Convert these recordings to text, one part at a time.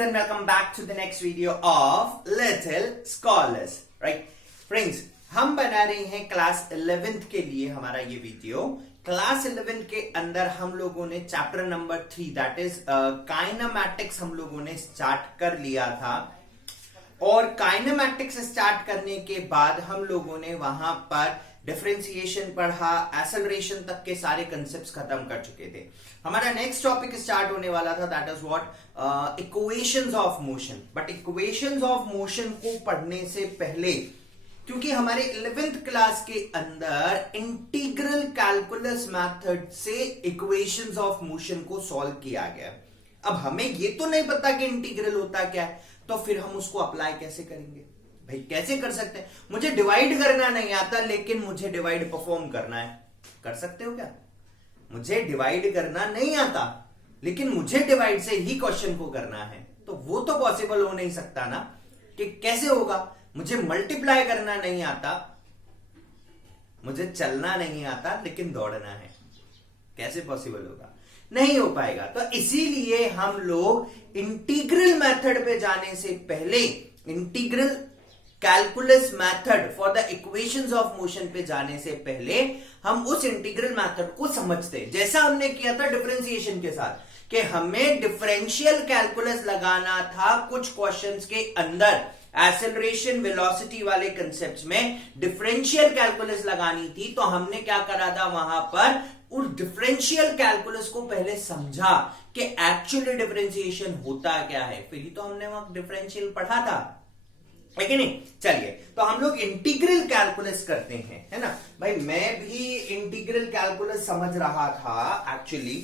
friends, and welcome back to the next video of Little Scholars. Right, friends, हम बना रहे हैं class 11th के लिए हमारा ये वीडियो। क्लास 11 के अंदर हम लोगों ने chapter number 3 that is kinematics हम लोगों ने स्टार्ट कर लिया था, और काइनेमैटिक्स स्टार्ट करने के बाद हम लोगों ने वहां पर डिफरेंशिएशन पढ़ा, एक्सेलरेशन तक के सारे कंसेप्ट्स खत्म कर चुके थे। हमारा नेक्स्ट टॉपिक स्टार्ट होने वाला था, that is what equations of motion. But equations of motion को पढ़ने से पहले, क्योंकि हमारे 11th क्लास के अंदर इंटीग्रल कैलकुलस मेथड से इक्वेशंस ऑफ मोशन को सॉल्व किया गया, अब हमें ये तो नहीं पता कि इंटीग्रल होता क्या है, तो फिर हम उसको अप्लाई कैसे करेंगे? भाई कैसे कर सकते हैं? मुझे डिवाइड करना नहीं आता, लेकिन मुझे डिवाइड परफॉर्म करना है। कर सकते हो क्या? मुझे डिवाइड करना नहीं आता, लेकिन मुझे डिवाइड से ही क्वेश्चन को करना है, तो वो तो पॉसिबल हो नहीं सकता ना। कि कैसे होगा? मुझे मल्टीप्लाई करना नहीं आता, मुझे चलना नहीं आता, लेकिन दौड़ना है, कैसे पॉसिबल होगा? नहीं हो पाएगा। तो इसीलिए हम लोग इंटीग्रल मेथड पे जाने से पहले, integral calculus method for the equations of motion पे जाने से पहले हम उस इंटीग्रल मेथड को समझते हैं, जैसा हमने किया था डिफरेंशिएशन के साथ, कि हमें डिफरेंशियल कैलकुलस लगाना था कुछ क्वेश्चंस के अंदर। एक्सेलरेशन वेलोसिटी वाले कंसेप्ट्स में डिफरेंशियल कैलकुलस लगानी थी, तो हमने क्या करा था वहां पर, उस डिफरेंशियल कैलकुलस को पहले समझा कि एक्चुअली डिफरेंशिएशन होता क्या है, फिर ही तो हमने वहां डिफरेंशियल पढ़ा था, है कि नहीं? चलिए, तो हम लोग इंटीग्रल कैलकुलस करते हैं, है ना भाई। मैं भी इंटीग्रल कैलकुलस समझ रहा था एक्चुअली,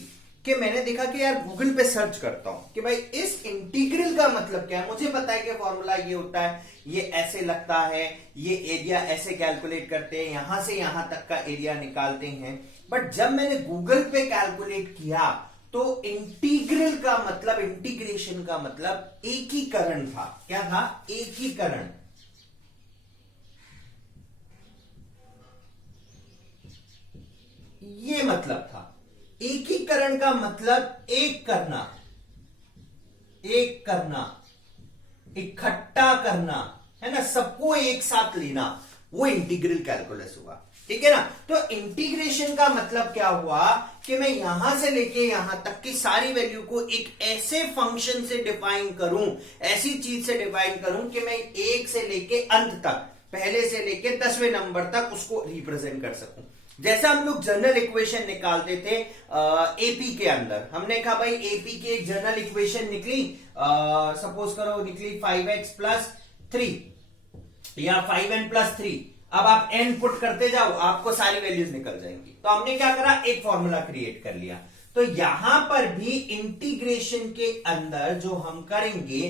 कि मैंने देखा कि यार गूगल पे सर्च करता हूं कि भाई इस इंटीग्रल का मतलब क्या है। मुझे पता है कि फॉर्मूला ये होता है, ये ऐसे लगता है, ये एरिया ऐसे कैलकुलेट करते हैं, यहां से यहां तक का एरिया निकालते हैं। बट जब मैंने गूगल पे कैलकुलेट किया तो इंटीग्रल का मतलब, इंटीग्रेशन का मतलब एकीकरण था। क्या था? एकीकरण। ये मतलब था। एकीकरण का मतलब एक करना, एक करना, इकट्ठा करना, है ना, सबको एक साथ लेना, वो इंटीग्रल कैलकुलस हुआ। ठीक है ना? तो इंटीग्रेशन का मतलब क्या हुआ कि मैं यहां से लेके यहां तक की सारी वैल्यू को एक ऐसे फंक्शन से डिफाइन करूं, ऐसी चीज से डिफाइन करूं कि मैं एक से लेके अंत तक, पहले से लेके 10वें नंबर तक उसको रिप्रेजेंट कर सकूं। जैसा हम लोग जनरल इक्वेशन निकालते थे एपी के अंदर, हमने कहा भाई एपी की एक जनरल इक्वेशन निकली, सपोज करो निकली 5x प्लस 3 या 5n प्लस 3। अब आप n पुट करते जाओ, आपको सारी वैल्यूज निकल जाएंगी। तो हमने क्या करा, एक फॉर्मूला क्रिएट कर लिया। तो यहां पर भी इंटीग्रेशन के अंदर जो हम करेंगे,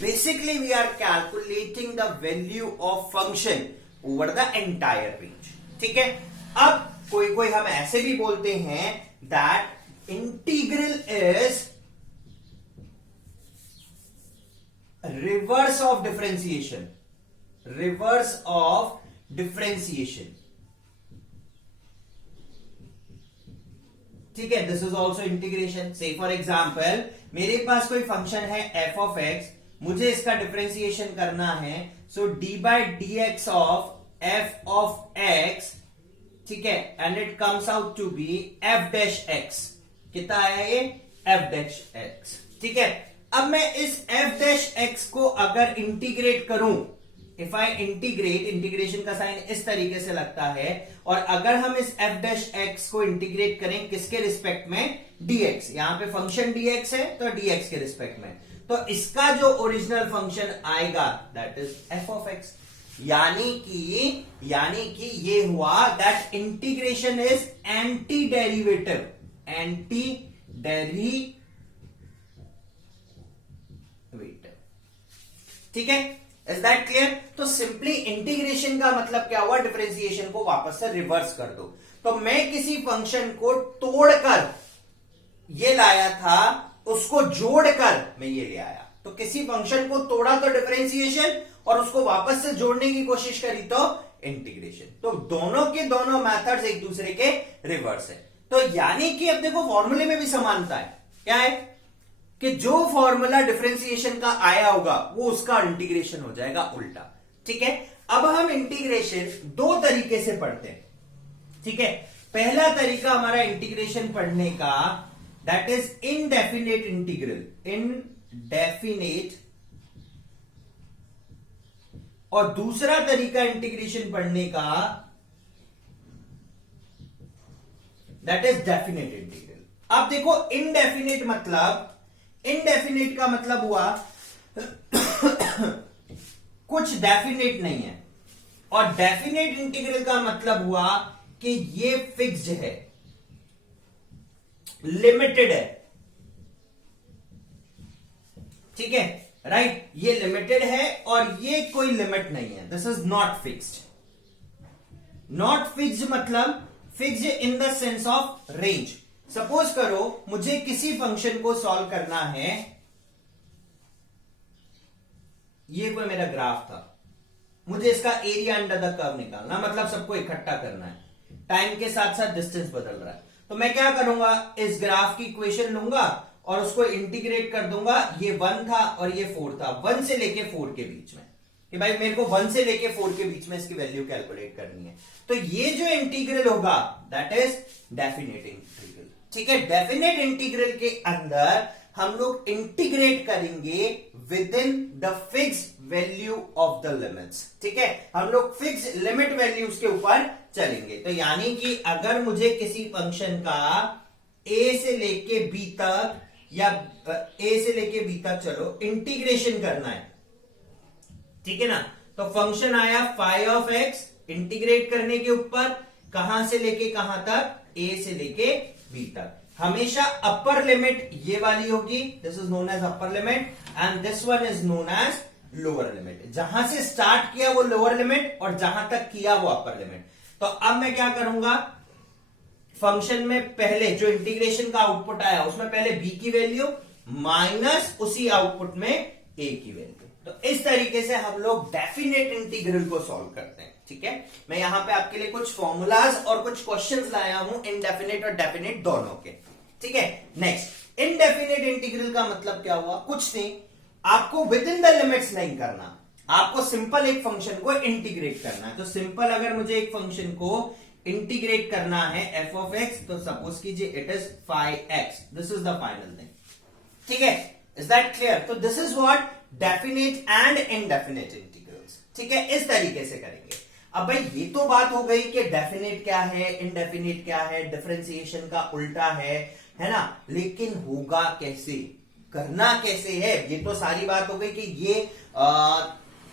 basically we are calculating the value of function over the entire range. ठीक है? अब कोई कोई हम ऐसे भी बोलते हैं that integral is reverse of differentiation, reverse of differentiation. ठीक है? This is also integration. से फॉर एग्जाम्पल, मेरे पास कोई फंक्शन है एफ ऑफ एक्स, मुझे इसका डिफरेंशिएशन करना है, so d by d x of f of x, ठीक है, and it comes out to be f dash x. कितना है ये? F dash x. ठीक है? अब मैं इस एफ डैश एक्स को अगर इंटीग्रेट करूं, इफ आई इंटीग्रेट, इंटीग्रेशन का साइन इस तरीके से लगता है, और अगर हम इस एफ डैश एक्स को इंटीग्रेट करें किसके रिस्पेक्ट में? dx। यहां पे फंक्शन dx है, तो dx के रिस्पेक्ट में, तो इसका जो ओरिजिनल फंक्शन आएगा that is F of x. यानी कि ये हुआ that integration is anti derivative, anti derivative. ठीक है? Is that clear? तो सिंपली इंटीग्रेशन का मतलब क्या हुआ? डिफरेंशिएशन को वापस से रिवर्स कर दो। तो मैं किसी फंक्शन को तोड़कर ये लाया था, उसको जोड़कर मैं ये ले आया। तो किसी फंक्शन को तोड़ा तो डिफरेंशिएशन, और उसको वापस से जोड़ने की कोशिश करी तो इंटीग्रेशन। तो दोनों के दोनों मेथड्स एक दूसरे के रिवर्स है। तो यानी कि अब देखो फॉर्मूले में भी समानता है। क्या है? कि जो फॉर्मूला डिफरेंशिएशन का आया होगा वो उसका इंटीग्रेशन हो जाएगा उल्टा। ठीक है, अब हम इंटीग्रेशन दो तरीके से पढ़ते हैं। ठीक है, पहला तरीका हमारा इंटीग्रेशन पढ़ने का that is indefinite integral, indefinite, और दूसरा तरीका इंटीग्रेशन पढ़ने का दैट इज डेफिनेट इंटीग्रल। अब देखो इनडेफिनेट का मतलब हुआ कुछ डेफिनेट नहीं है, और डेफिनेट इंटीग्रल का मतलब हुआ कि ये फिक्स्ड है, लिमिटेड है। ठीक है, राइट, ये लिमिटेड है और ये कोई लिमिट नहीं है, this is not fixed. Not fixed मतलब fixed in the sense of range. Suppose करो मुझे किसी फंक्शन को सॉल्व करना है, ये कोई मेरा ग्राफ था, मुझे इसका एरिया अंडर द कर्व निकालना, मतलब सबको इकट्ठा करना है, टाइम के साथ साथ डिस्टेंस बदल रहा है, तो मैं क्या करूंगा, इस ग्राफ की इक्वेशन लूंगा और उसको इंटीग्रेट कर दूंगा। ये 1 था और ये 4 था, 1 से लेके 4 के बीच में, कि भाई मेरे को 1 से लेके 4 के बीच में इसकी वैल्यू कैलकुलेट करनी है, तो ये जो इंटीग्रल होगा दैट इज डेफिनेट इंटीग्रल। ठीक है, डेफिनेट इंटीग्रल के अंदर हम लोग इंटीग्रेट करेंगे with in the fix value of the limits. ठीक है, हम लोग फिक्स लिमिट वैल्यूज के ऊपर चलेंगे। तो यानी कि अगर मुझे किसी फंक्शन का ए से लेके बी तक या ए से लेके बी तक चलो इंटीग्रेशन करना है, ठीक है ना, तो फंक्शन आया फाई ऑफ एक्स, इंटीग्रेट करने के ऊपर कहां से लेके कहां तक, ए से लेके बी तक। हमेशा अपर लिमिट ये वाली होगी, this is known as upper limit, and this one is known as lower limit. जहां से स्टार्ट किया वो लोअर लिमिट और जहां तक किया वो अपर लिमिट। तो अब मैं क्या करूंगा, फंक्शन में पहले जो इंटीग्रेशन का आउटपुट आया उसमें पहले बी की वैल्यू माइनस उसी आउटपुट में ए की वैल्यू। तो इस तरीके से हम लोग डेफिनेट इंटीग्रल को सॉल्व करते हैं। ठीक है, मैं यहां पे आपके लिए कुछ फॉर्मूलाज और कुछ क्वेश्चंस लाया हूं इनडेफिनेट और डेफिनेट दोनों के। ठीक है, नेक्स्ट, इनडेफिनेट इंटीग्रल का मतलब क्या हुआ, कुछ नहीं, आपको विद इन द लिमिट्स नहीं करना, आपको सिंपल एक फंक्शन को इंटीग्रेट करना है। तो सिंपल अगर मुझे एक फंक्शन को इंटीग्रेट करना है एफ ऑफ एक्स, तो सपोज कीजिए it is five x, this is the final thing. ठीक है, इज दैट क्लियर? तो this is what definite and indefinite integrals. ठीक है, इस तरीके से करेंगे। अब भाई ये तो बात हो गई कि डेफिनेट क्या है, इनडेफिनेट क्या है, डिफरेंशिएशन का उल्टा है ना, लेकिन होगा कैसे, करना कैसे है, ये तो सारी बात हो गई कि ये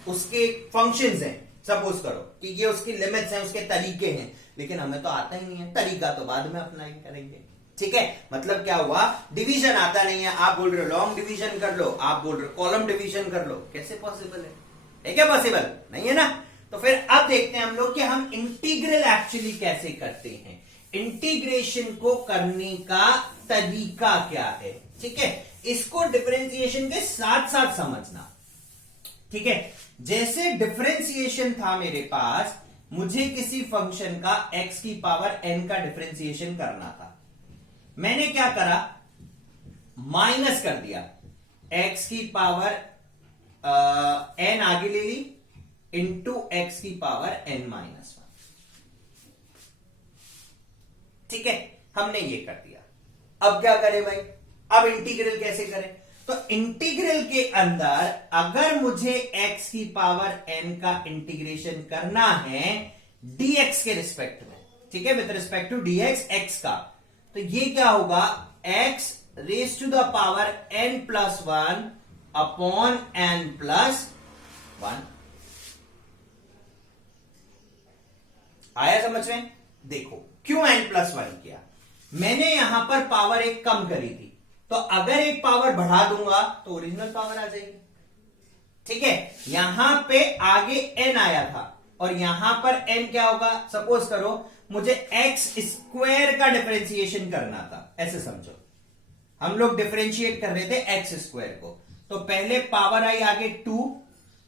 उसके फंक्शंस हैं। सपोज करो कि ये उसकी लिमिट्स हैं, उसके तरीके हैं, लेकिन हमें तो आता ही नहीं है, तरीका तो बाद में अप्लाई करेंगे। ठीक है, मतलब क्या हुआ, डिवीजन आता नहीं है, आप बोल रहे हो लॉन्ग डिवीजन कर लो, आप बोल रहे हो कॉलम डिवीजन कर लो, कैसे पॉसिबल है क्या पॉसिबल नहीं है ना। तो फिर अब देखते हैं हम लोग कि हम इंटीग्रल एक्चुअली कैसे करते हैं, इंटीग्रेशन को करने का तरीका क्या है। ठीक है, इसको डिफरेंशिएशन के साथ साथ समझना। ठीक है, जैसे डिफरेंशिएशन था मेरे पास, मुझे किसी फंक्शन का x की पावर n का डिफरेंशिएशन करना था, मैंने क्या करा, माइनस कर दिया, x की पावर n आगे ले ली इंटू x की पावर n माइनस 1। ठीक है, हमने ये कर दिया। अब क्या करें भाई, अब इंटीग्रल कैसे करें, तो इंटीग्रल के अंदर अगर मुझे x की पावर n का इंटीग्रेशन करना है dx के रिस्पेक्ट में, ठीक है, with respect to dx x का, तो ये क्या होगा, x raise to the power n plus 1 upon n plus 1। आया समझ में? देखो क्यों n प्लस 1 किया, मैंने यहां पर पावर एक कम करी थी, तो अगर एक पावर बढ़ा दूंगा तो ओरिजिनल पावर आ जाएगी। ठीक है, यहां पे आगे n आया था और यहां पर n क्या होगा, सपोज करो मुझे x स्क्वायर का डिफरेंशिएशन करना था, ऐसे समझो हम लोग डिफरेंशिएट कर रहे थे x स्क्वायर को, तो पहले पावर आई आगे 2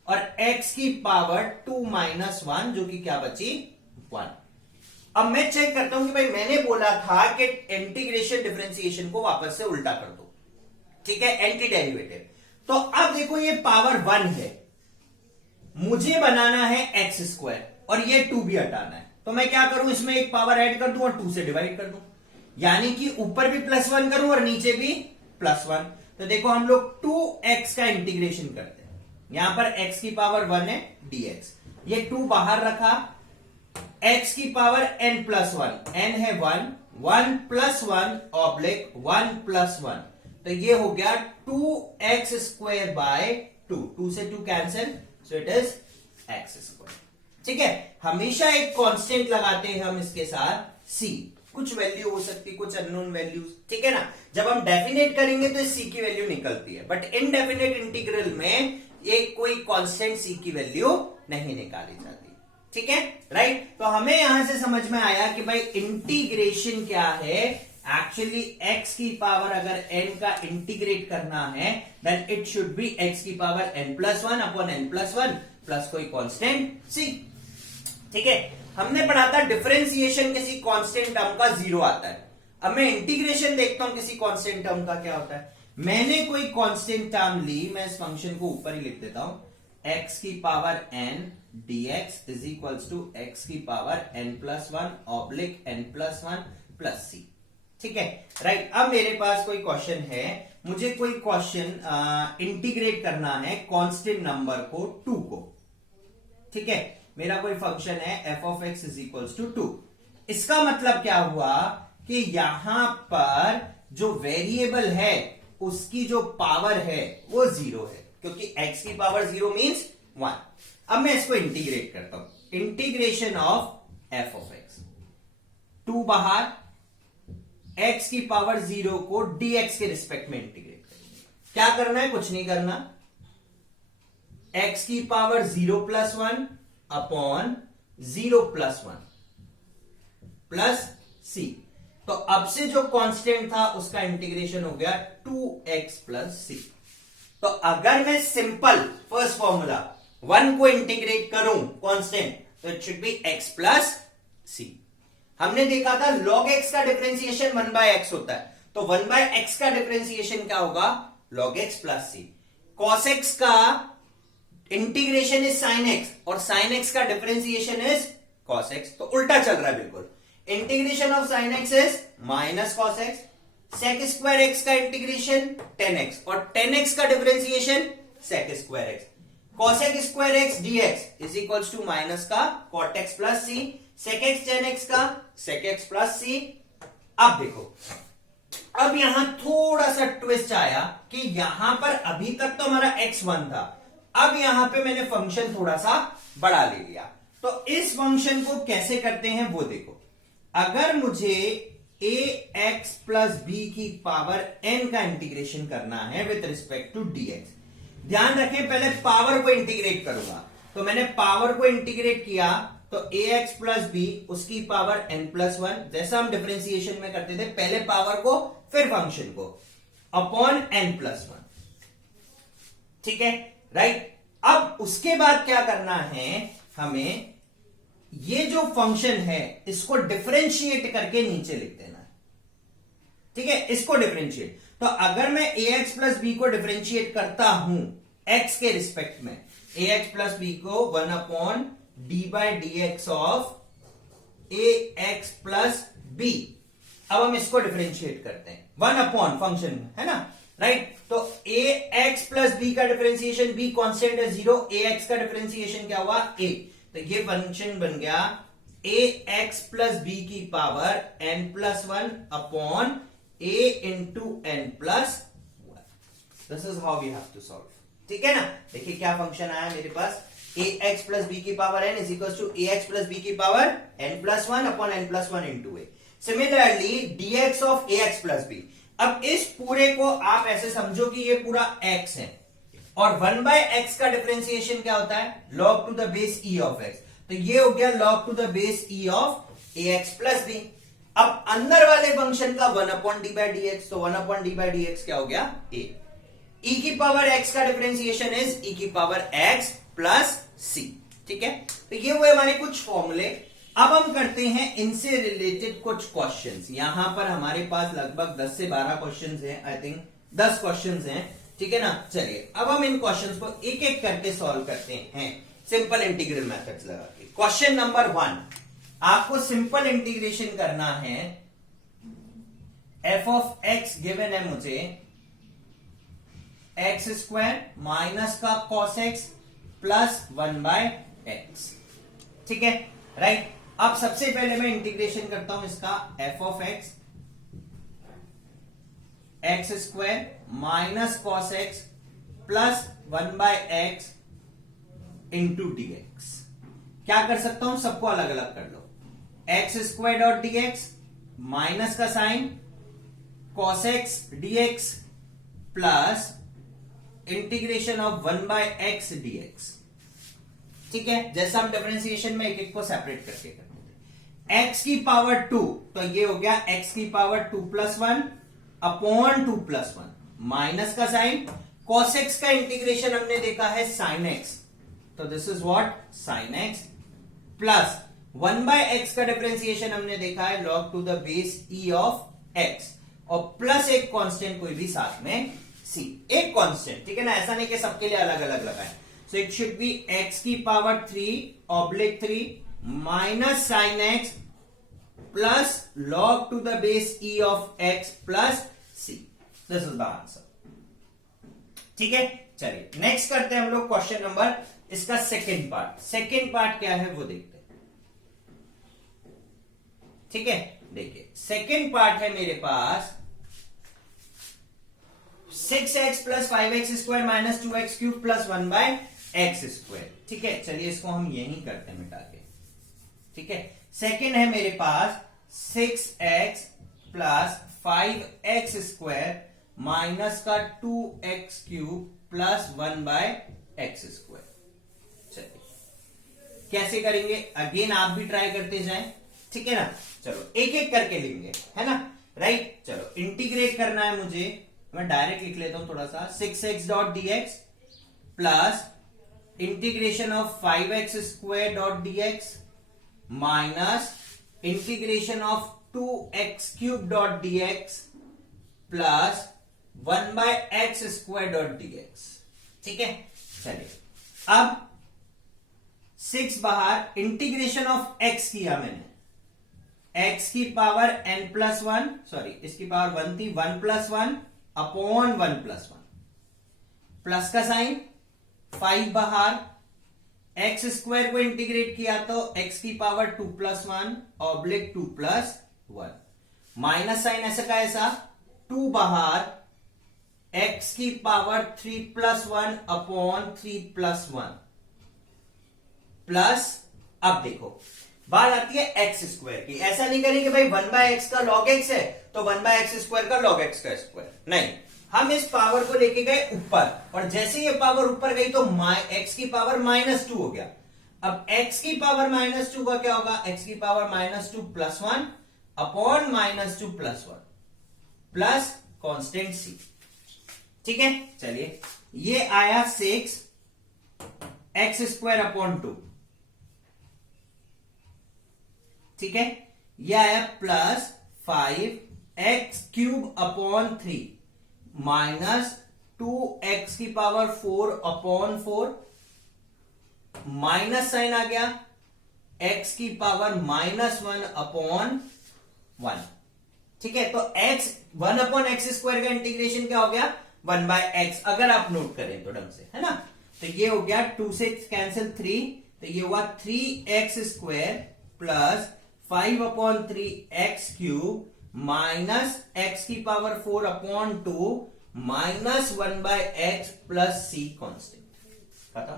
और x की पावर 2 माइनस 1 जो कि क्या बची 1। अब मैं चेक करता हूं कि भाई मैंने बोला था कि इंटीग्रेशन डिफरेंशिएशन को वापस से उल्टा कर दो, ठीक है, एंटी डेरिवेटिव। तो अब देखो ये पावर 1 है, मुझे बनाना है एक्स स्क्वायर और ये 2 भी हटाना है, तो मैं क्या करूं, इसमें एक पावर ऐड कर दूं और 2 से डिवाइड कर दूं, यानी कि ऊपर भी +1 करूं और नीचे भी +1। तो देखो हम लोग 2x का इंटीग्रेशन करते हैं, यहां पर x की पावर 1 है dx, ये 2 बाहर रखा, x की पावर n+1, n है 1, 1 + 1 ऑब्लिक 1 + 1, तो ये हो गया 2x² 2 से 2 cancel, so it is x²। ठीक है, हमेशा एक कांस्टेंट लगाते हैं हम इसके साथ c, कुछ वैल्यू हो सकती है, कुछ अननोन वैल्यूज, ठीक है ना। जब हम डेफिनेट करेंगे तो c की वैल्यू निकलती है, बट इनडेफिनेट इंटीग्रल में एक कोई कांस्टेंट c की वैल्यू नहीं निकाली जाती, ठीक है, राइट। तो हमें यहां से समझ में आया कि भाई इंटीग्रेशन क्या है, एक्चुअली x की पावर अगर n का इंटीग्रेट करना है then it should be x की power n+1 upon n+1 plus कोई कांस्टेंट c, ठीक है। हमने पढ़ा था डिफरेंशिएशन किसी कांस्टेंट टर्म का 0 आता है। अब मैं इंटीग्रेशन देखता हूं किसी कांस्टेंट टर्म का क्या होता है। मैंने कोई कांस्टेंट टर्म ली, मैं इस फंक्शन को ऊपर ही लिख देता हूं, x की power n dx is equals to x की power n+1 oblique n+1 plus c, ठीक है, राइट। अब मेरे पास कोई क्वेश्चन है, मुझे कोई क्वेश्चन इंटीग्रेट करना है कांस्टेंट नंबर को 2 को, ठीक है। मेरा कोई फंक्शन है f(x) इज इक्वल्स टू 2। इसका मतलब क्या हुआ कि यहां पर जो वेरिएबल है उसकी जो पावर है वो 0 है, क्योंकि x की पावर 0 मींस 1। अब मैं इसको इंटीग्रेट करता हूं, इंटीग्रेशन ऑफ f(x), 2 बाहर, x की पावर 0 को dx के रिस्पेक्ट में इंटीग्रेट करेंगे। क्या करना है, कुछ नहीं करना, x की पावर 0+1 अपॉन 0+1 प्लस c। तो अब से जो कांस्टेंट था उसका इंटीग्रेशन हो गया 2x प्लस c। तो अगर मैं सिंपल फर्स्ट फॉर्मूला 1 को इंटीग्रेट करूं कांस्टेंट, तो it should be x plus c। हमने देखा था log x का डिफरेंशिएशन 1/x होता है, तो 1/x का डिफरेंशिएशन क्या होगा, log x plus c। cos x का इंटीग्रेशन इज sin x और sin x का डिफरेंशिएशन इज cos x, तो उल्टा चल रहा है बिल्कुल। Integration of sin x is minus cos x, sec² x का इंटीग्रेशन 10x और 10x का differentiation sec² x, cosec² x dx is equals to minus का cot x plus c, sec x tan x का sec x plus c। अब देखो, अब यहां थोड़ा सा ट्विस्ट आया कि यहां पर अभी तक तो हमारा x1 था, अब यहां पे मैंने फंक्शन थोड़ा सा बड़ा ले लिया। तो इस फंक्शन को कैसे करते हैं वो देखो। अगर मुझे ax प्लस b की पावर n का इंटीग्रेशन करना है विद रिस्पेक्ट टू dx, ध्यान रखें पहले पावर को इंटीग्रेट करूंगा, तो मैंने पावर को इंटीग्रेट किया तो ax प्लस b उसकी पावर n+1, जैसा हम डिफरेंशिएशन में करते थे, पहले पावर को फिर फंक्शन को, अपॉन n+1, ठीक है, राइट। अब उसके बाद क्या करना है, हमें ये जो फंक्शन है इसको डिफरेंशिएट करके नीचे लिख देना है, ठीक है, इसको डिफरेंशिएट। तो अगर मैं ax प्लस b को डिफरेंशिएट करता हूं x के रिस्पेक्ट में, ax प्लस b को 1/d/dx of ax plus b, अब हम इसको डिफरेंशिएट करते हैं 1 फंक्शन है ना, राइट। तो ax प्लस b का डिफरेंशिएशन, b कांस्टेंट है 0, ax का डिफरेंशिएशन क्या हुआ a, तो ये फंक्शन बन गया ax प्लस b की power n+1 upon a into n+1। This is how we have to solve, ठीक है ना। देखिए क्या फंक्शन आया मेरे पास, ax प्लस b की power n is equal to ax plus b की power n+1 upon n+1 into a। Similarly dx of ax plus b, अब इस पूरे को आप ऐसे समझो कि ये पूरा x है और 1/x का डिफरेंशिएशन क्या होता है, log to the base e of x, तो ये हो गया log to the base e of ax plus b। अब अंदर वाले फंक्शन का 1/d/dx, तो 1/d/dx क्या हो गया a। e की पावर x का डिफरेंशिएशन इज e की पावर x प्लस c, ठीक है। तो ये हुए हमारे कुछ फॉर्मूले। अब हम करते हैं इनसे रिलेटेड कुछ क्वेश्चंस। यहां पर हमारे पास लगभग 10 से 12 क्वेश्चंस हैं, आई थिंक 10 क्वेश्चंस हैं, ठीक है ना। चलिए अब हम इन क्वेश्चंस को एक एक करके सॉल्व करते हैं सिंपल इंटीग्रल मेथड्स लगा के। क्वेश्चन नंबर 1, आपको सिंपल इंटीग्रेशन करना है। एफ ऑफ एक्स गिवन है मुझे एक्स स्क्वायर माइनस का कॉस एक्स प्लस 1/x, ठीक है, राइट। अब सबसे पहले मैं इंटीग्रेशन करता हूं इसका, f of x x square minus cos x plus 1/x into dx। क्या कर सकता हूं, सबको अलग अलग कर लो। X square dot dx minus का sign cos x dx plus integration of 1/x dx, ठीक है। जैसा हम डिफरेंशिएशन में एक एक को सेपरेट करके करते थे। x की पावर 2, तो ये हो गया x की पावर 2 + 1 अपॉन 2 + 1 माइनस का साइन cos x का इंटीग्रेशन हमने देखा है sin x, तो this is what sin x प्लस 1/x का डिफरेंशिएशन हमने देखा है log to the base e of x और प्लस एक कांस्टेंट कोई भी साथ में c, एक कांस्टेंट, ठीक है ना। ऐसा नहीं कि सबके लिए अलग अलग लगाए। So it should be x की power 3/3 minus sin x plus log to the base e of x plus c। This is the answer, ठीक है। चलिए नेक्स्ट करते हैं हम लोग क्वेश्चन नंबर, इसका सेकेंड पार्ट। सेकेंड पार्ट क्या है वो देखते हैं, ठीक है। देखिए सेकेंड पार्ट है मेरे पास 6x plus 5x square minus 2x cube plus 1/x square, ठीक है। चलिए इसको हम यही करते हैं मिटा के, ठीक है। सेकेंड है मेरे पास 6x plus 5x square minus का 2x cube plus 1/x square. चलिए कैसे करेंगे, अगेन आप भी ट्राई करते जाएं, ठीक है ना। चलो एक एक करके लेंगे, है ना, राइट। चलो इंटीग्रेट करना है मुझे, मैं डायरेक्ट लिख लेता हूं थोड़ा सा। 6x dot dx plus integration of 5x square dot dx minus integration of 2x cube dot dx plus 1/x square dot dx, ठीक है। चलिए अब 6 बाहर, इंटीग्रेशन ऑफ x किया मैंने, x की पावर n+1, सॉरी इसकी पावर 1 थी, 1+1 अपॉन 1+1 प्लस का साइन 5 बाहर, x स्क्वायर को इंटीग्रेट किया तो x की पावर 2+1/2+1 माइनस साइन ऐसा का ऐसा 2 बाहर, x की पावर 3+1 अपॉन 3+1 प्लस, अब देखो बात आती है एक्स स्क्वायर की। ऐसा नहीं करेंगे भाई 1/x का log x है तो 1/x स्क्वायर का log x का स्क्वायर, नहीं। हम इस पावर को लेके गए ऊपर और जैसे ये पावर ऊपर गई तो x की पावर -2 हो गया। अब x की पावर -2 का क्या होगा, x की power -2 + 1 upon -2 + 1 plus constant c, ठीक है। चलिए ये आया 6x स्क्वायर अपॉन 2, ठीक है। यह आया plus 5x cube upon 3 minus 2x की पावर 4 अपॉन 4 माइनस साइन आ गया x की पावर -1 अपॉन 1, ठीक है। तो x 1/x स्क्वायर का इंटीग्रेशन क्या हो गया 1/x, अगर आप नोट करें तो ढंग से, है ना। तो ये हो गया 2 से कैंसिल 3, तो ये हुआ 3x square plus 5/3x cube minus x की power 4 upon 2 minus 1/x plus c constant, खत्म,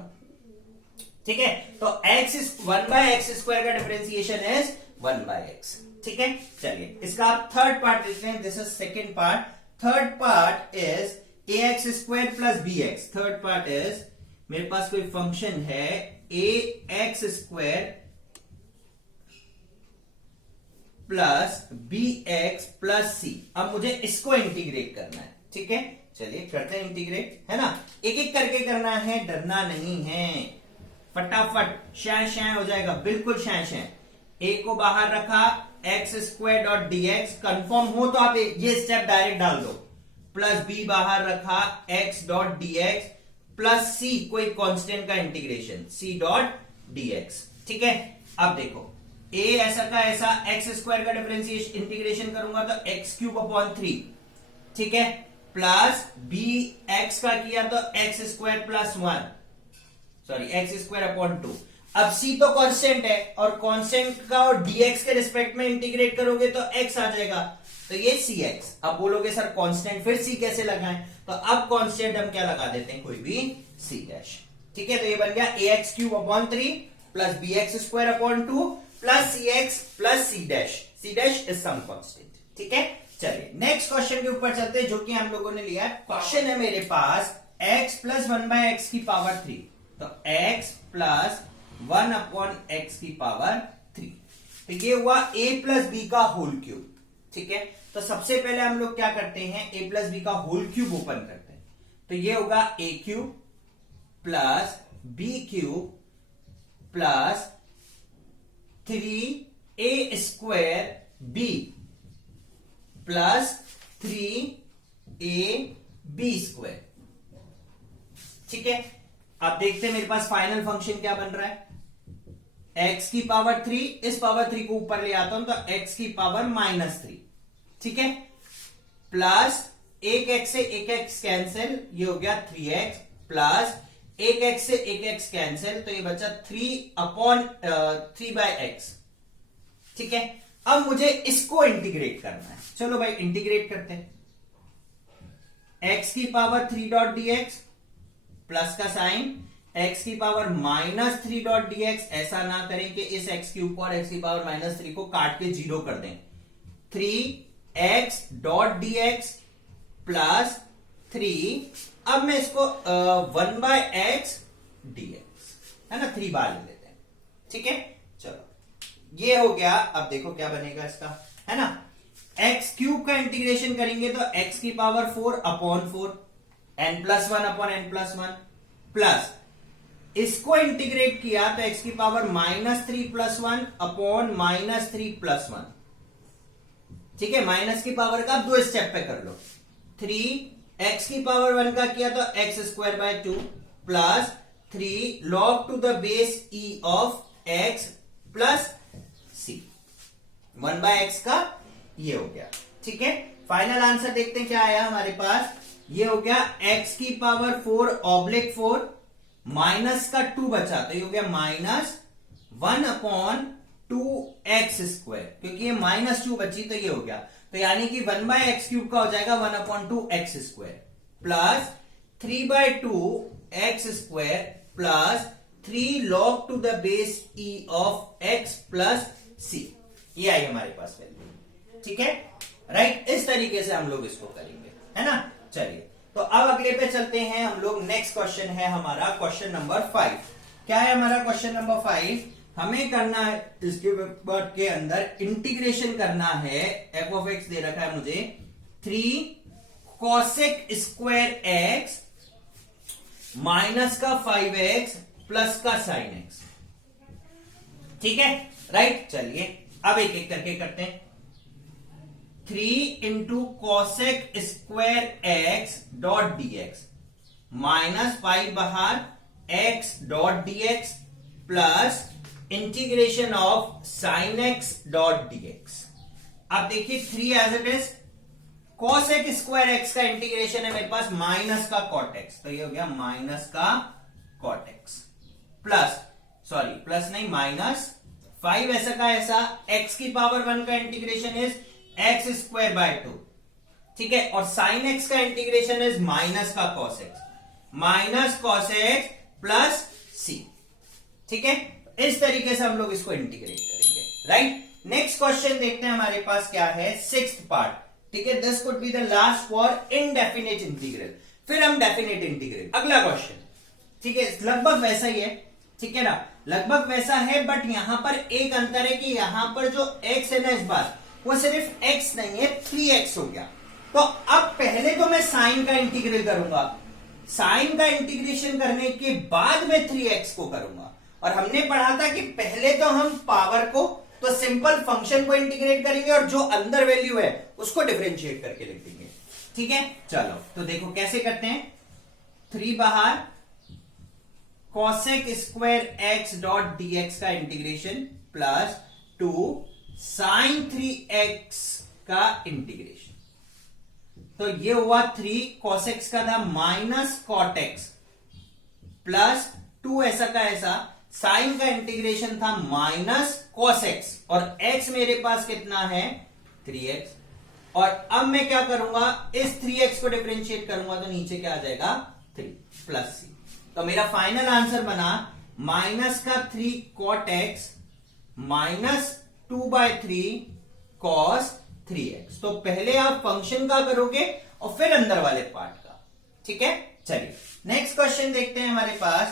ठीक है। तो x 1/x स्क्वायर का डिफरेंशिएशन इज 1/x, ठीक है। चलिए इसका आप थर्ड पार्ट देखते हैं, this is second part. Third part is ax square plus bx। Third part is मेरे पास कोई फंक्शन है ax square plus bx plus c। अब मुझे इसको इंटीग्रेट करना है, ठीक है। चलिए करते हैं इंटीग्रेट, है ना। एक एक करके करना है, डरना नहीं है, फटाफट शै शै हो जाएगा, बिल्कुल शै शै। a को बाहर रखा, x square dot dx, confirm हो तो आप ये स्टेप डायरेक्ट डाल दो। प्लस बी बाहर रखा x dot d x plus c कोई कांस्टेंट का integration c dot d x. ठीक है, अब देखो ए ऐसा का ऐसा एक्स स्क्वायर का डिफरेंशिएशन इंटीग्रेशन करूंगा तो एक्स क्यूब अपॉन 3, ठीक है, प्लस बी एक्स का किया तो x square plus 1, sorry x square upon 2। अब सी तो कांस्टेंट है और कांस्टेंट का और डीएक्स के रिस्पेक्ट में इंटीग्रेट करोगे तो एक्स आ जाएगा, तो ये सी एक्स। अब बोलोगे सर कांस्टेंट फिर सी कैसे लगाएं, तो अब कांस्टेंट हम क्या लगा देते हैं, कोई भी सी डैश। ठीक है, तो ये बन गया a x cube upon 3 plus b x square upon 2 plus c x plus c dash is some constant. ठीक है, चलिए नेक्स्ट क्वेश्चन के ऊपर चलते हैं जो कि हम लोगों ने लिया है। क्वेश्चन है मेरे पास x प्लस 1/x की पावर 3, तो x प्लस 1 अपॉन एक्स की पावर 3, तो ये हुआ a प्लस बी का होल क्यूब। ठीक है, तो सबसे पहले हम लोग क्या करते हैं, a प्लस बी का होल क्यूब ओपन करते हैं, तो ये होगा a cube plus b cube plus 3a square b plus 3ab square. ठीक है, अब देखते हैं मेरे पास फाइनल फंक्शन क्या बन रहा है, x की पावर 3, इस पावर 3 को ऊपर ले आता हूं तो x की पावर -3। ठीक है, प्लस एक x से एक x कैंसिल, ये हो गया 3x प्लस एक x से एक x कैंसिल, तो ये बचा 3/x। ठीक है, अब मुझे इसको इंटीग्रेट करना है, चलो भाई इंटीग्रेट करते हैं। x की पावर 3 डॉट dx प्लस का साइन x की पावर -3 डॉट dx, ऐसा ना करें कि इस x क्यूब और x की पावर -3 को काट के 0 कर दें, 3x डॉट dx प्लस 3, अब मैं इसको 1/x dx है ना 3 बार ले लेते हैं। ठीक है, चलो ये हो गया। अब देखो क्या बनेगा इसका, है ना, एक्स क्यूब का इंटीग्रेशन करेंगे तो x की power 4 upon 4 n plus 1 upon n plus 1 plus इसको इंटीग्रेट किया तो x की पावर -3 प्लस 1 अपॉन -3 प्लस 1। ठीक है, माइनस की पावर का आप 2 स्टेप पे कर लो, 3x की पावर 1 का किया तो x square by 2 plus 3 log to the base e of x plus c, 1/x का ये हो गया। ठीक है, फाइनल आंसर देखते हैं क्या आया हमारे पास, ये हो गया x की पावर 4 ऑब्लिक 4 माइनस का 2 बचा, तो ये हो गया -1 अपॉन 2x स्क्वायर, क्योंकि ये -2 बची तो ये हो गया, तो यानी कि 1/x क्यूब का हो जाएगा 1 upon 2x square plus 3/2x square plus 3 log to the base e of x plus c, ये आई हमारे पास वैल्यू। ठीक है, राइट, इस तरीके से हम लोग इसको करेंगे, है ना। चलिए, तो अब अगले पे चलते हैं हम लोग। नेक्स्ट क्वेश्चन है हमारा क्वेश्चन नंबर 5। क्या है हमारा क्वेश्चन नंबर 5, हमें करना है इसके वर्ड के अंदर इंटीग्रेशन करना है, f ऑफ x दे रखा है मुझे 3 cosec स्क्वायर x माइनस का 5x प्लस का sin x। ठीक है, राइट, चलिए अब एक एक करके करते हैं। 3 into cosec square x dot dx minus 5 बाहर x dot dx plus integration of sine x dot dx। अब देखिए 3 as it is, cosec square x का इंटीग्रेशन है मेरे पास माइनस का cot x, तो ये हो गया माइनस का cot x plus, sorry plus नहीं माइनस 5 ऐसा का ऐसा x की पावर 1 का integration is x square by 2। ठीक है, और साइन x का इंटीग्रेशन इज माइनस का cos x, minus cos x plus c। ठीक है, इस तरीके से हम लोग इसको इंटीग्रेट करेंगे, राइट। नेक्स्ट क्वेश्चन देखते हैं हमारे पास क्या है, 6th पार्ट। ठीक है, this could be the last for indefinite integral, फिर हम डेफिनेट इंटीग्रल। अगला क्वेश्चन, ठीक है, लगभग वैसा ही है, ठीक है ना, लगभग वैसा है, बट यहां पर एक अंतर है कि यहां पर जो x है ना इस बार वो सिर्फ x नहीं है 3x हो गया। तो अब पहले तो मैं साइन का इंटीग्रल करूंगा, साइन का इंटीग्रेशन करने के बाद में 3x को करूंगा, और हमने पढ़ा था कि पहले तो हम पावर को तो सिंपल फंक्शन को इंटीग्रेट करेंगे और जो अंदर वैल्यू है उसको डिफरेंशिएट करके लिख देंगे। ठीक है, चलो तो देखो कैसे करते हैं। 3 बाहर cosec square x dot dx का इंटीग्रेशन प्लस 2 sin 3x का इंटीग्रेशन। तो ये हुआ 3 cos x का था माइनस cot x प्लस 2 ऐसा का ऐसा साइन का इंटीग्रेशन था माइनस cos x और x मेरे पास कितना है 3x। और अब मैं क्या करूंगा, इस 3x को डिफरेंशिएट करूंगा तो नीचे क्या आ जाएगा 3 प्लस c। तो मेरा फाइनल आंसर बना माइनस का 3 cot x minus 2/3 cos 3x। तो पहले आप फंक्शन का करोगे और फिर अंदर वाले पार्ट का। ठीक है, चलिए नेक्स्ट क्वेश्चन देखते हैं हमारे पास।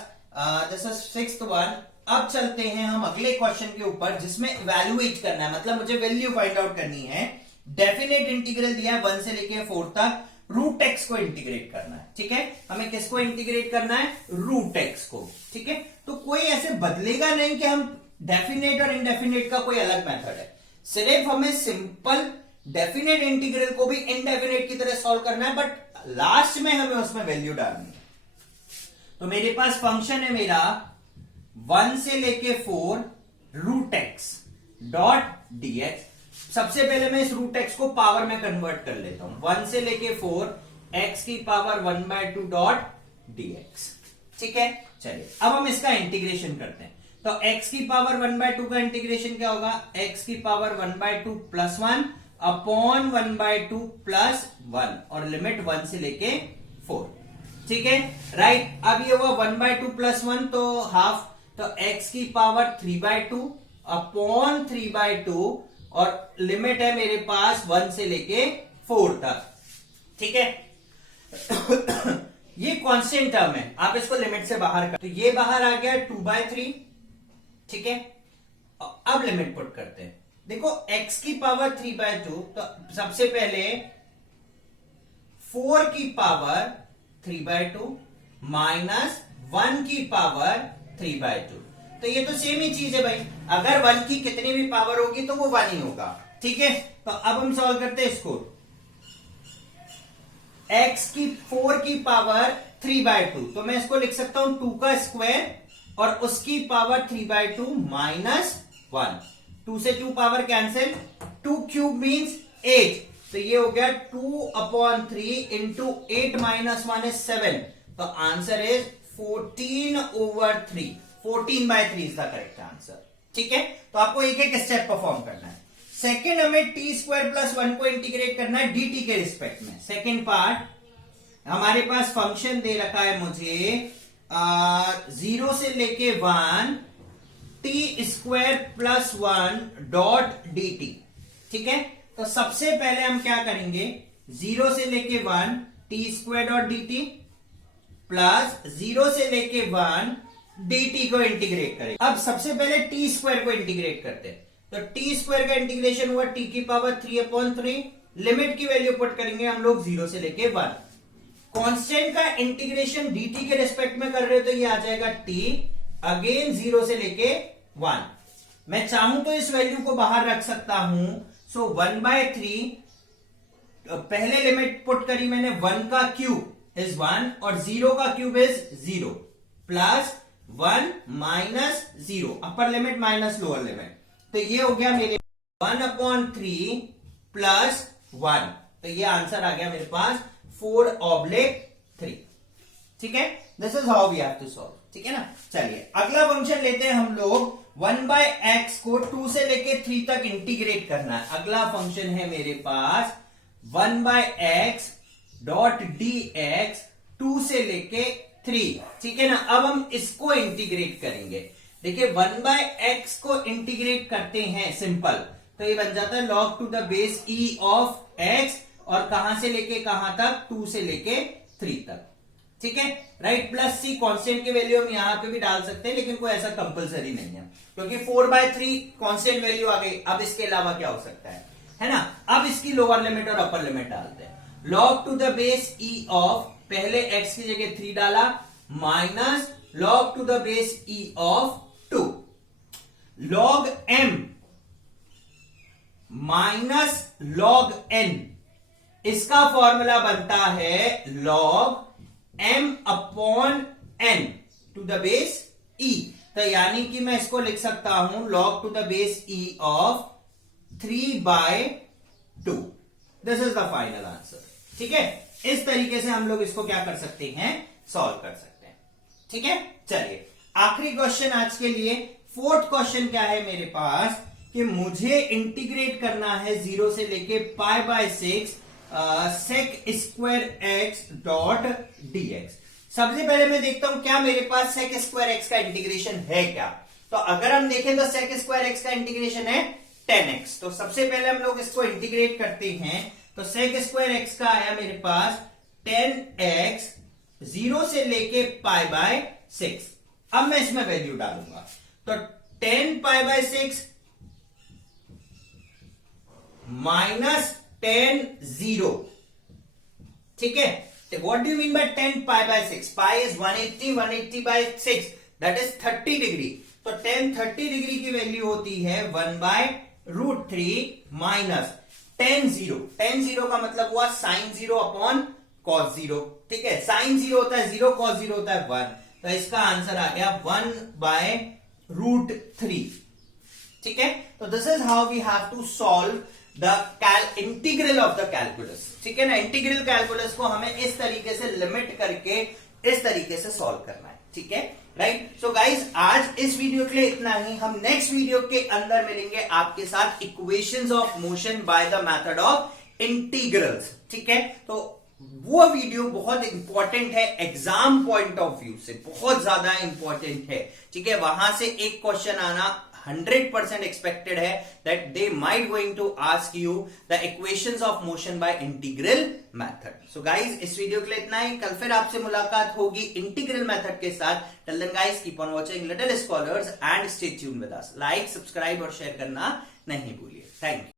जैसा 6th वन। अब चलते हैं हम अगले क्वेश्चन के ऊपर जिसमें इवैल्यूएट करना है, मतलब मुझे वैल्यू फाइंड आउट करनी है। डेफिनेट इंटीग्रल दिया है 1 से लेके 4 तक, रूट एक्स को इंटीग्रेट करना है। ठीक है, हमें किसको इंटीग्रेट करना है, रूट एक्स को। ठीक है, तो कोई ऐसे बदलेगा नहीं कि हम डेफिनेट और इनडेफिनेट का कोई अलग मेथड है, सिर्फ हमें सिंपल डेफिनेट इंटीग्रल को भी इनडेफिनेट की तरह सॉल्व करना है, बट लास्ट में हमें उसमें वैल्यू डालनी है। तो मेरे पास फंक्शन है मेरा 1 से लेके 4 रूट एक्स डॉट dx। सबसे पहले मैं इस रूट एक्स को पावर में कन्वर्ट कर लेता हूं। 1 से लेके 4 x की पावर 1/2 डॉट dx। ठीक है, चलिए अब हम इसका इंटीग्रेशन करते हैं। तो x की पावर 1/2 का इंटीग्रेशन क्या होगा, x की पावर 1/2 प्लस 1 अपॉन 1/2 प्लस 1 और लिमिट 1 से लेके 4। ठीक है, राइट। अब ये हुआ 1/2 प्लस 1 तो हाफ, तो x की पावर 3/2 अपॉन 3/2 और लिमिट है मेरे पास 1 से लेके 4 तक। ठीक है ये कांस्टेंट टर्म है, आप इसको लिमिट से बाहर कर, तो ये बाहर आ गया 2/3। ठीक है, अब लिमिट पुट करते हैं। देखो x की पावर 3/2, तो सबसे पहले 4 की पावर 3/2 माइनस 1 की पावर 3/2, तो ये तो सेम ही चीज है भाई। अगर 1 की कितनी भी पावर होगी तो वो 1 ही होगा। ठीक है, तो अब हम सॉल्व करते हैं इसको। x की 4 की पावर 3/2, तो मैं इसको लिख सकता हूं 2 का स्क्वायर और उसकी पावर 3/2 माइनस 1। 2 से 2 पावर कैंसिल, 2 क्यूब मीन्स 8, तो ये हो गया 2/3 इंटू 8 माइनस 1 इज 7, तो answer is 14/3। 14/3 is the correct answer. ठीक है, तो आपको एक एक स्टेप परफॉर्म करना है। सेकेंड, हमें टी स्क्वायर प्लस 1 को इंटीग्रेट करना है dt के रिस्पेक्ट में। सेकेंड पार्ट हमारे पास फंक्शन दे रखा है मुझे 0 से लेके 1 T square plus 1 dot dt। ठीक है, तो सबसे पहले हम क्या करेंगे, 0 से लेके 1 T square dot dt plus 0 से लेके 1 dt को इंटीग्रेट करें। अब सबसे पहले टी स्क्वायर को इंटीग्रेट करते हैं, तो टी स्क्वायर का इंटीग्रेशन हुआ t की पावर 3/3। लिमिट की वैल्यू पुट करेंगे हम लोग 0 से लेके 1। कांस्टेंट का इंटीग्रेशन dt के रिस्पेक्ट में कर रहे हो तो ये आ जाएगा t अगेन 0 से लेके 1। मैं चाहूं तो इस वैल्यू को बाहर रख सकता हूं, सो 1/3 पहले लिमिट पुट करी मैंने, 1 का क्यूब इज 1 और 0 का cube is 0 plus 1 minus 0, upper limit minus lower limit, तो ये हो गया मेरे 1/3 प्लस 1, तो ये आंसर आ गया मेरे पास 4/3। ठीक है, this is how we have to solve. ठीक है ना, चलिए अगला फंक्शन लेते हैं हम लोग। 1/x को 2 से लेके 3 तक इंटीग्रेट करना है। अगला फंक्शन है मेरे पास 1/x डॉट dx 2 से लेके 3। ठीक है ना, अब हम इसको इंटीग्रेट करेंगे। देखिए 1/x को इंटीग्रेट करते हैं सिंपल, तो ये बन जाता है log to the base e of x और कहां से लेके कहां तक, 2 से लेके 3 तक। ठीक है, राइट, प्लस c कांस्टेंट की वैल्यू हम यहां पे भी डाल सकते हैं, लेकिन कोई ऐसा कंपलसरी नहीं है क्योंकि 4/3 कांस्टेंट वैल्यू आ गई। अब इसके अलावा क्या हो सकता है ना। अब इसकी लोअर लिमिट और अपर लिमिट डालते हैं। log to the base e of, पहले x की जगह 3 डाला, minus log to the base e of 2 log m minus log n इसका फॉर्मूला बनता है log m upon n to the base e। तो यानी कि मैं इसको लिख सकता हूं log to the base e of 3/2। This is the final answer. ठीक है, इस तरीके से हम लोग इसको क्या कर सकते हैं, सॉल्व कर सकते हैं। ठीक है, चलिए आखिरी क्वेश्चन आज के लिए, फोर्थ क्वेश्चन क्या है मेरे पास कि मुझे इंटीग्रेट करना है 0 से लेके π/6 sec square x dot dx। सबसे पहले मैं देखता हूं क्या मेरे पास sec स्क्वायर x का इंटीग्रेशन है क्या। तो अगर हम देखें तो sec स्क्वायर x का इंटीग्रेशन है 10x। तो सबसे पहले हम लोग इसको इंटीग्रेट करते हैं। तो sec स्क्वायर x का आया मेरे पास 10x 0 से लेके π/6। अब मैं इसमें वैल्यू डालूंगा तो 10π/6 माइनस 10 0। ठीक है, what do you mean by 10π/6? Pi is 180, 180/6 that is 30 degree. तो 10 डिग्री की वैल्यू होती है 1/√3 माइनस 10 0। 10 0 का मतलब हुआ sin 0 अपॉन cos 0। ठीक है, sin 0 होता है 0, cos 0 होता है 1। तो इसका आंसर आ गया 1/√3। ठीक है, तो this is how we have to solve the integral of the calculus. ठीक है ना, इंटीग्रल कैलकुलस को हमें इस तरीके से लिमिट करके इस तरीके से सॉल्व करना है। ठीक है, राइट। सो गाइज आज इस वीडियो के लिए इतना ही। हम नेक्स्ट वीडियो के अंदर मिलेंगे आपके साथ equations of motion by the method of integrals. ठीक है, तो वो वीडियो बहुत इंपॉर्टेंट है, एग्जाम पॉइंट ऑफ व्यू से बहुत ज्यादा इंपॉर्टेंट है। ठीक है, वहां से एक क्वेश्चन आना 100% एक्सपेक्टेड है that they might going to ask you the equations of motion by integral method. So guys इस वीडियो के लिए इतना ही। कल फिर आपसे मुलाकात होगी इंटीग्रल मेथड के साथ। Till then guys keep on watching little scholars and stay tuned with us. Like, subscribe और शेयर करना नहीं भूलिए। Thank you.